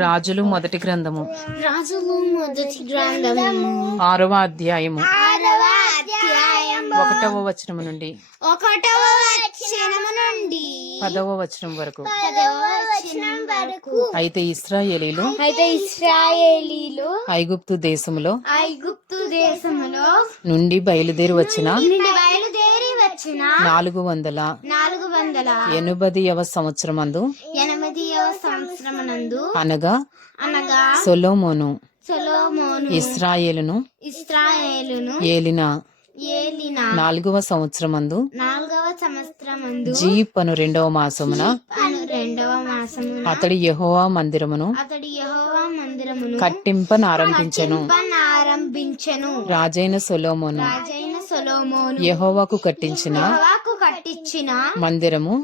రాజులు మొదటి గ్రంథము రాజులు మొదటి గ్రంథము 6వ అధ్యాయము 1వ వచనము నుండి 10వ వచనం వరకు. అయితే ఇశ్రాయేలీలు ఐగుప్తు దేశములో నుండి బయలుదేరి వచ్చిన 480వ సంవత్సరమందు అనగా సొలొమోను ఇశ్రాయేలును ఏలిన 4వ సంవత్సరమందు జీప్ అను 2వ మాసమున అతడు యెహోవా మందిరమును కట్టింపనారంభించెను. రాజైన సొలొమోను యెహోవాకు కట్టించిన మందిరము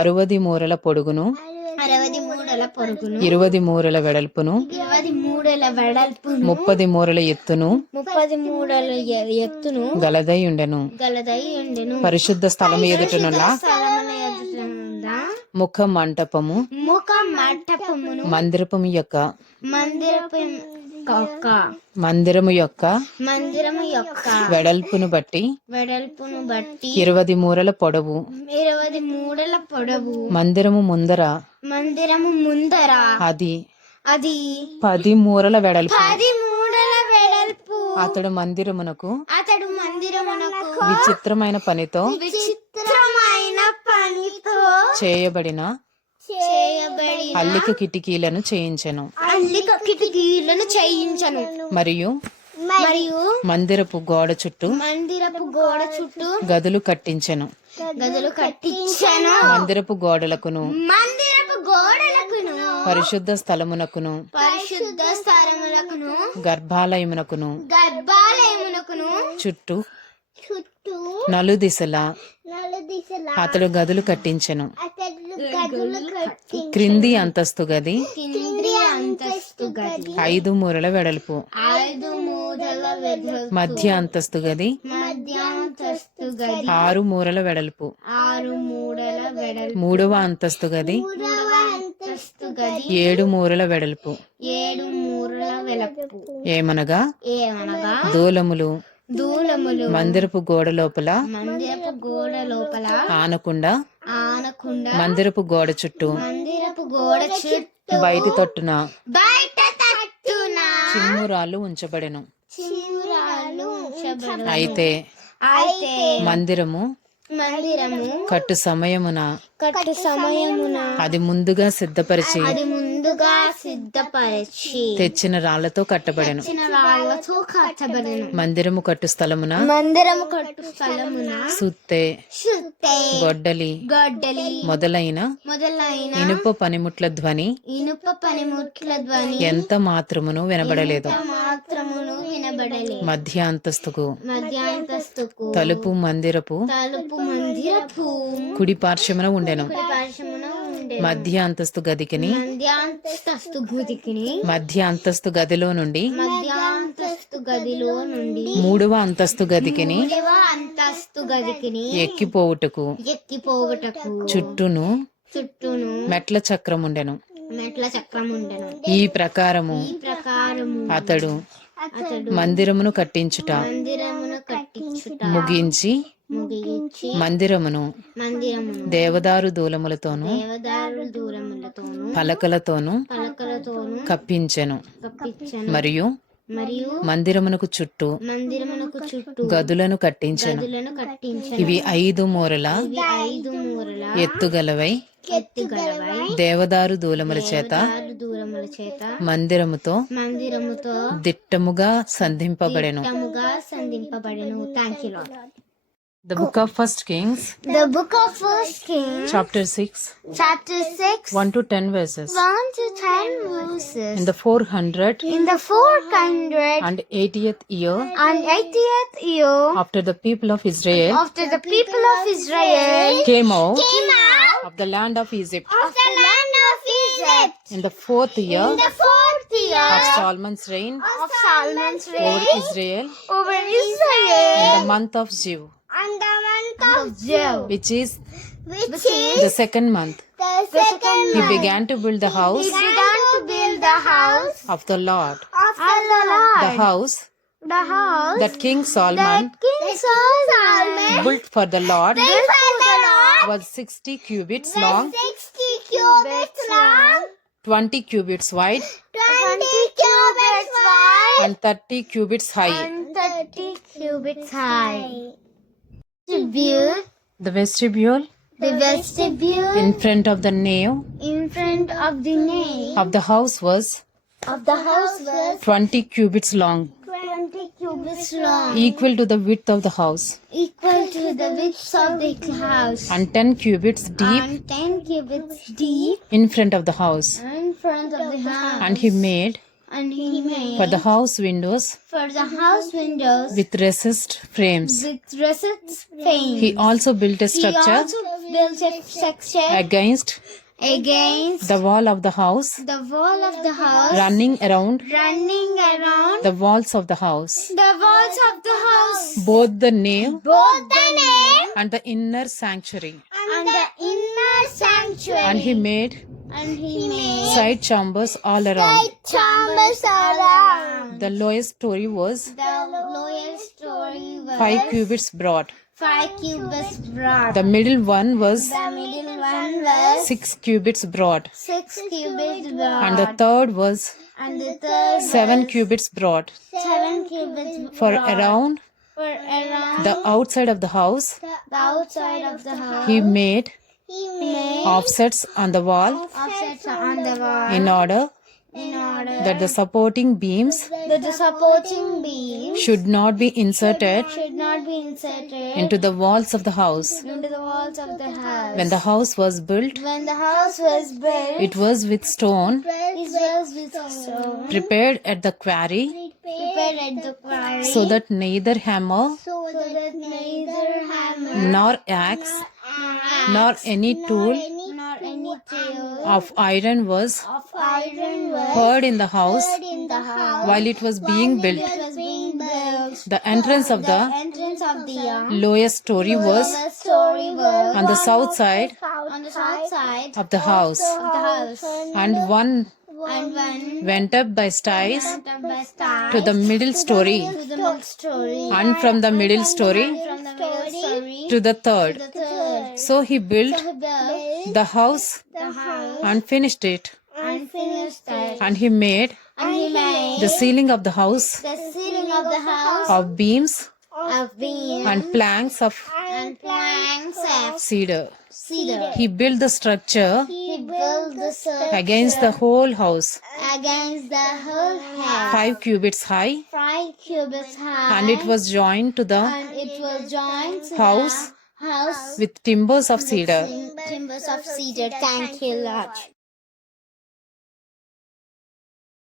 60 మూరల పొడుగును 20 మూరల వెడల్పును 30 మూరల ఎత్తును గలదై ఉండెను. పరిశుద్ధ స్థలము ఎదుటనున్న ముఖ మంటపము మందిరము యొక్క వెడల్పును బట్టి 20 మూరల పొడవు మందిరము ముందర అది 10 మూరల వెడల్పు. అతడు మందిరమునకు విచిత్రమైన పనితో చేయబడిన అల్లిక కిటికీలను చేయించెను. మరియు మందిరపు గోడ చుట్టూ గదులు కట్టించెను. మందిరపు గోడలకును పరిశుద్ధ స్థలమునకును గర్భాలయమునకును చుట్టూ నలుదిశలా అతడు గదులు కట్టించెను. క్రింది అంతస్తు గది 5 మూరల వెడల్పు, మధ్య అంతస్తు గది 6 మూరల వెడల్పు, 3వ అంతస్తు గది 7 మూరల వెడల్పు. ఏమనగా దూలములు మందిరపు గోడ లోపల ఆనకుండా మందిరపు గోడ చుట్టూ బయటి తొట్టున చిమ్మురాళ్ళు ఉంచబడెను. అయితే మందిరము కట్టు సమయమున అది ముందుగా సిద్ధపరిచి తెచ్చిన రాళ్లతో కట్టబడెను. మందిరము కట్టు స్థలమున సుత్తె గొడ్డలి మొదలైన ఇనుప పనిముట్ల ధ్వని ఎంత మాత్రమును వినబడలేదు. మధ్య అంతస్తుకు తలుపు మందిరపు కుడి పార్శ్వమున ఉండెను. మధ్య అంతస్తు గదికిని మధ్య అంతస్తు గదిలో నుండి 3వ అంతస్తు గదికిని ఎక్కిపోవుటకు చుట్టూను మెట్ల చక్రముండెను. ఈ ప్రకారము అతడు మందిరమును కట్టించుట ముగించి మందిరమును దేవదారు దూలములతోను పలకలతోను కప్పించెను. మరియు మందిరమునకు చుట్టూ గదులను కట్టించెను. ఇవి 5 మూరల ఎత్తుగలవై దేవదారు దూలముల చేత మందిరముతో దిట్టముగా సంధింపబడెను. The book of First Kings, chapter 6, 1 to 10 verses. In the 480th year, after the people of Israel came out of the land of Egypt, in the 4th year of Solomon's reign over Israel, in the month of Ziv, which is the second month, he began to build the house the house of the Lord. of the Lord. The house The house that King Solomon King Solomon built for the Lord built for the Lord was 60 cubits long, 60 cubits long, 20 cubits wide, 20 cubits wide, and 30 cubits high. and 30 cubits high. Vestibule, The vestibule the vestibule in front of the nave in front of the nave of the house was of the house was 20 cubits long, 20 cubits long, equal to the width of the house, equal to the width of the house, and 10 cubits deep and 10 cubits deep in front of the house. in front of the house. And he made For for the house windows for the house windows with recessed frames. with recessed frames. He also built a He structure also built a structure against against the wall of the house, the wall of the house, running around running around the walls of the house, the walls of the house, both the nave both the nave and the inner sanctuary. and the inner sanctuary. And he made side chambers all around. chambers around. The lowest story was The lowest story was 5 cubits broad. 5 cubits broad. The middle one was The middle one was 6 cubits broad. 6 cubits broad. And the third was And the third 7 was cubits broad. 7 cubits broad. For around For around the outside of the house, the outside of the house, he made he made offsets on the wall offsets on the wall in order in order that the supporting beams that the supporting beams should not be inserted should not be inserted into the walls of the house. into the walls of the house. When the house was built, When the house was built, it was with stone it was with stone prepared at the quarry, prepared at the quarry, so that neither hammer so that neither hammer nor axe nor any tool nor any tool of iron was of iron was heard in the house in the house while it was being built. it was being built. The entrance of the Entrance of the lowest story was story was on the south side on the south side of the house, of the house, and one and one went up by stairs went up by stairs to the middle story, to the middle story, and from the middle story from the middle story to the third. to the third. So he built He built the house the house and finished it, and finished it. and he made And he made the ceiling of the house the ceiling of the house of beams of beams and planks of and planks of cedar. cedar. He built the structure He built the structure against the whole house, against the whole house, 5 cubits high, 5 cubits high, and it was joined to the and it was joined to house the house with timbers of cedar. timbers of cedar. Thank you, Lord.